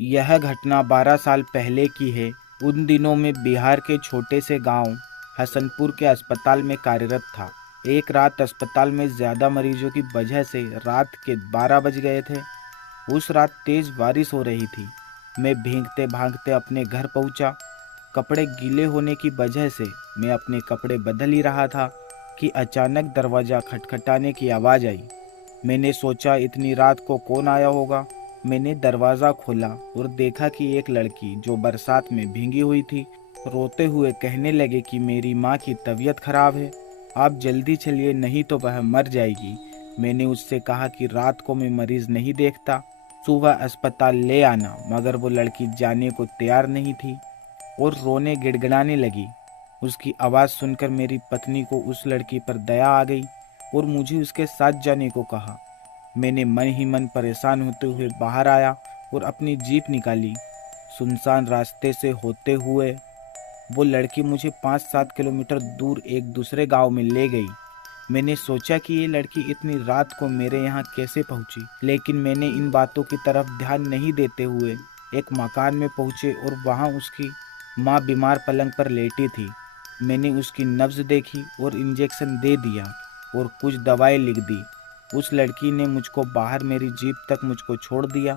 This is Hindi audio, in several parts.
यह घटना 12 साल पहले की है। उन दिनों में बिहार के छोटे से गांव हसनपुर के अस्पताल में कार्यरत था। एक रात अस्पताल में ज़्यादा मरीजों की वजह से रात के 12 बज गए थे। उस रात तेज़ बारिश हो रही थी। मैं भीगते भागते अपने घर पहुंचा। कपड़े गीले होने की वजह से मैं अपने कपड़े बदल ही रहा था कि अचानक दरवाज़ा खटखटाने की आवाज़ आई। मैंने सोचा इतनी रात को कौन आया होगा। मैंने दरवाज़ा खोला और देखा कि एक लड़की जो बरसात में भीगी हुई थी रोते हुए कहने लगे कि मेरी माँ की तबीयत खराब है, आप जल्दी चलिए नहीं तो वह मर जाएगी। मैंने उससे कहा कि रात को मैं मरीज नहीं देखता, सुबह अस्पताल ले आना, मगर वो लड़की जाने को तैयार नहीं थी और रोने गिड़गिड़ाने लगी। उसकी आवाज़ सुनकर मेरी पत्नी को उस लड़की पर दया आ गई और मुझे उसके साथ जाने को कहा। मैंने मन ही मन परेशान होते हुए बाहर आया और अपनी जीप निकाली। सुनसान रास्ते से होते हुए वो लड़की मुझे 5-7 किलोमीटर दूर एक दूसरे गांव में ले गई। मैंने सोचा कि ये लड़की इतनी रात को मेरे यहाँ कैसे पहुंची, लेकिन मैंने इन बातों की तरफ ध्यान नहीं देते हुए एक मकान में पहुंचे और वहाँ उसकी माँ बीमार पलंग पर लेटी थी। मैंने उसकी नब्ज देखी और इंजेक्शन दे दिया और कुछ दवाएं लिख दी। उस लड़की ने मुझको बाहर मेरी जीप तक मुझको छोड़ दिया।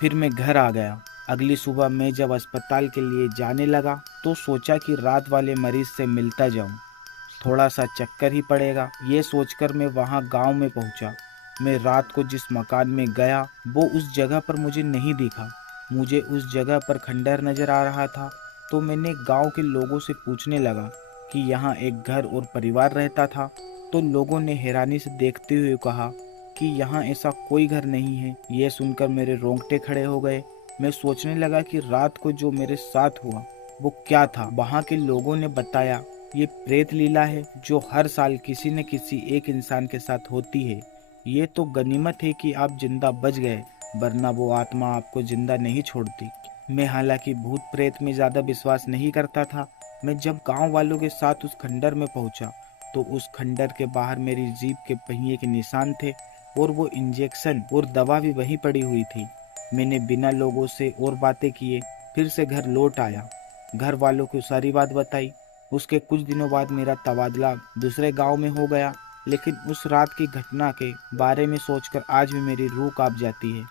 फिर मैं घर आ गया। अगली सुबह मैं जब अस्पताल के लिए जाने लगा तो सोचा कि रात वाले मरीज से मिलता जाऊं, थोड़ा सा चक्कर ही पड़ेगा। ये सोचकर मैं वहां गांव में पहुंचा। मैं रात को जिस मकान में गया वो उस जगह पर मुझे नहीं दिखा। मुझे उस जगह पर खंडर नजर आ रहा था। तो मैंने गांव के लोगों से पूछने लगा कि यहाँ एक घर और परिवार रहता था। तो लोगों ने हैरानी से देखते हुए कहा कि यहाँ ऐसा कोई घर नहीं है। ये सुनकर मेरे रोंगटे खड़े हो गए। मैं सोचने लगा कि रात को जो मेरे साथ हुआ वो क्या था। वहाँ के लोगों ने बताया ये प्रेत लीला है जो हर साल किसी न किसी एक इंसान के साथ होती है। ये तो गनीमत है कि आप जिंदा बच गए, वरना वो आत्मा आपको जिंदा नहीं छोड़ती। मैं हालांकि भूत प्रेत में ज़्यादा विश्वास नहीं करता था। मैं जब गांव वालों के साथ उस खंडर में पहुंचा तो उस खंडर के बाहर मेरी जीप के पहिए के निशान थे और वो इंजेक्शन और दवा भी वहीं पड़ी हुई थी। मैंने बिना लोगों से और बातें किए फिर से घर लौट आया। घर वालों को सारी बात बताई। उसके कुछ दिनों बाद मेरा तबादला दूसरे गांव में हो गया, लेकिन उस रात की घटना के बारे में सोचकर आज भी मेरी रूह कांप जाती है।